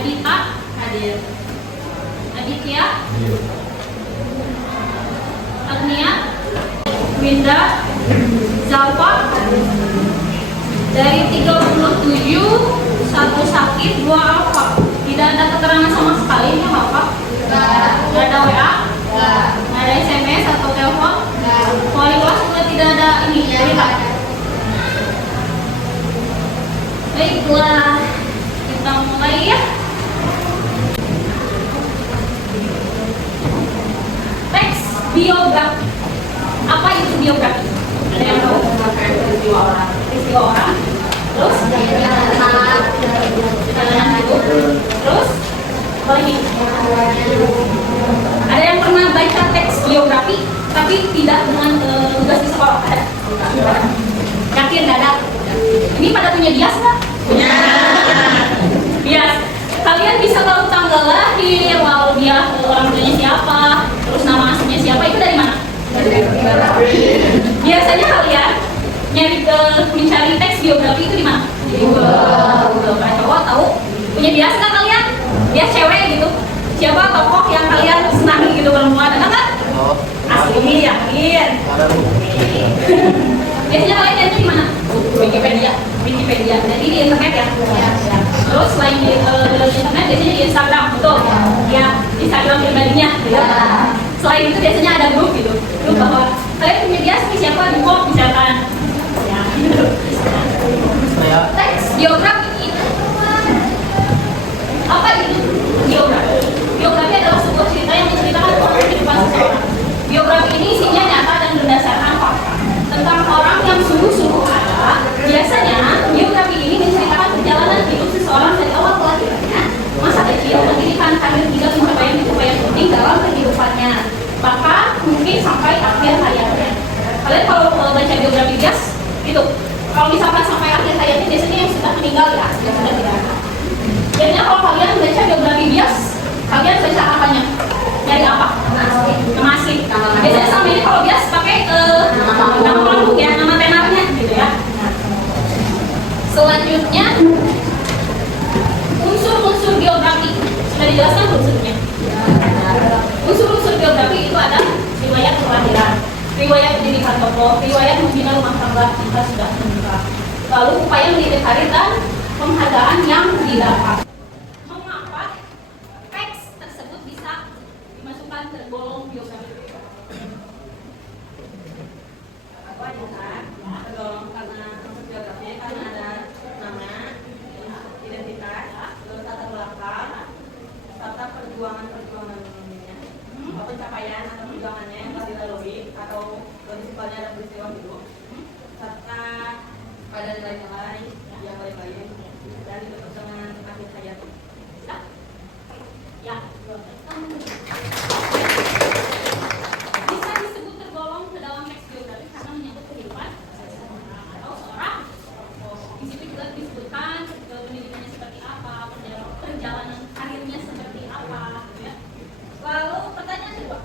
Adita hadir. Aditya, Agnia, Winda, Zalfa. Dari 37, satu sakit, 2 alfa. Tidak ada keterangan sama sekali ini apa? Nggak ada WA, nggak ada SMS atau telepon. Wali kelas juga tidak ada ini berita. Baiklah, kita mulai ya. Teks biografi. Apa itu biografi? Ada yang tahu? Peristiwa orang. Terus? Perjalanan hidup. Terus? Apa lagi? Ada yang pernah baca teks biografi tapi tidak dengan tugas di sekolah? Ada? Yakin nggak ada? Ini pada punya bias nggak? Punya. Bias. Kalian bisa tahu tanggal lahir, lalu dia orang tuanya siapa, terus nama aslinya siapa, itu dari mana? Biasanya kalian mencari teks biografi itu di mana? Di Google. Kayak cowok tahu? Punya bias nggak kalian? Bias cewek gitu? Siapa tokoh yang kalian senangi gitu perempuan? Ada nggak? Asli, yakin. Biasanya kalian cari di mana? Wikipedia. Jadi di internet ya. Terus selain di internet biasanya di Instagram, betul? Ya, Instagram pribadinya. Ya. Selain itu biasanya ada grup gitu. Grup bahwa kalian punya bias nih siapa di kok misalkan. Ya, gitu. Teks biografi. Apa itu biografi? Biografi adalah sebuah cerita yang menceritakan kehidupan seseorang. Biografi ini isinya nyata dan berdasarkan fakta tentang orang yang sungguh-sungguh ada. Biasanya biografi ini menceritakan perjalanan hidup seseorang dari awal kelahirannya, masa kecil, pendidikan, karir hingga pencapaian penting dalam kehidupannya, bahkan mungkin sampai akhir hayatnya. Kalian kalau baca biografi bias, itu kalau misalkan sampai akhir hayatnya biasanya yang sudah meninggal ya, sudah tidak ada. Biasanya kalau kalian baca biografi bias, kalian baca apanya? Dari apa? Nama asli. Biasanya sama ini kalau bias pakai nama pelaku ya, nama tenarnya gitu ya. Selanjutnya unsur-unsur biografi sudah dijelaskan unsurnya. Unsur-unsur biografi itu ada riwayat kelahiran, riwayat pendidikan tokoh, riwayat membina rumah tangga jika sudah menikah, lalu upaya mendidik karir dan penghargaan yang didapat. Mengapa teks tersebut bisa dimasukkan tergolong biografi? Apa ya kan? Tergolong karena unsur biografi karena ada nama, identitas, lalu latar belakang, serta perjuangan-perjuangannya, pencapaian atau perjuangannya yang telah dilalui atau prinsipalnya ada peristiwa hidup, serta pada nilai-nilai yang baik-baik dan perjuangan akhir hayat. Ya, bisa disebut tergolong ke dalam teks biografi karena menyangkut kehidupan atau seorang. Di situ juga disebutkan pendidikannya seperti apa, perjalanan karirnya seperti apa, gitu ya. Lalu pertanyaan kedua,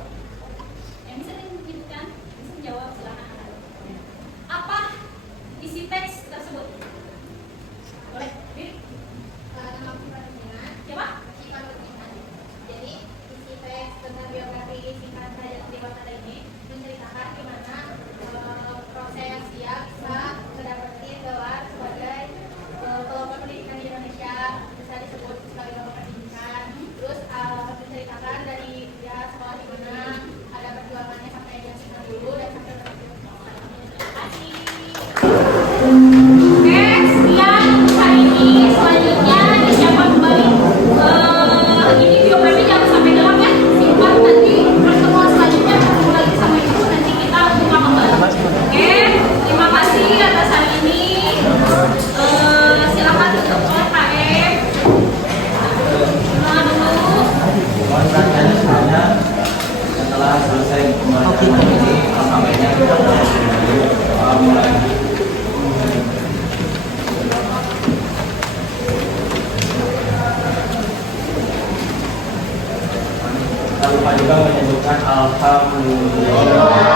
yang bisa disebutkan, bisa menjawab silakan. Apa isi teks tersebut? Boleh, Diri? Nama pribadinya. Siapa? Jangan lupa juga menyebutkan alhamdulillah.